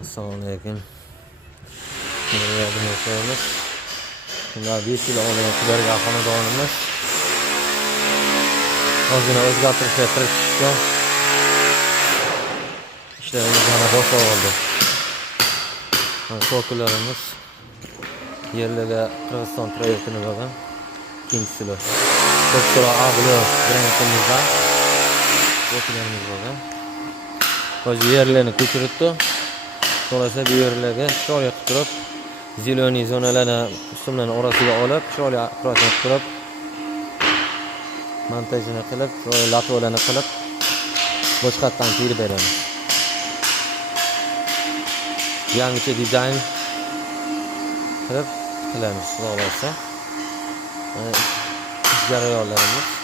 Assalomu alaykum. Yardım etamiz. Bunlar 5 yil oldin Kuberga xonadonimiz. Ozgina o'zgartirishga kirishgan. İşlerimiz yana boshlanadi. Sokularimiz yerlarga Qirg'iziston proyektini bo'lgan. Ikkinchisi Doktor Ablo brendimizdan sokularimiz bo'lgan. Hozir yerlarni ko'chiribdi. Sonrasida bu yerlarga sho'rya qilib turib, zeleniy zonalarni ustimdan orasiga olib, sho'rya qurib turib, montajini qilib, latvalarni qilib, boshqatdan terib beramiz. Yangicha dizayn qilib qilamiz, xudo xolasa. Jarayonlarimiz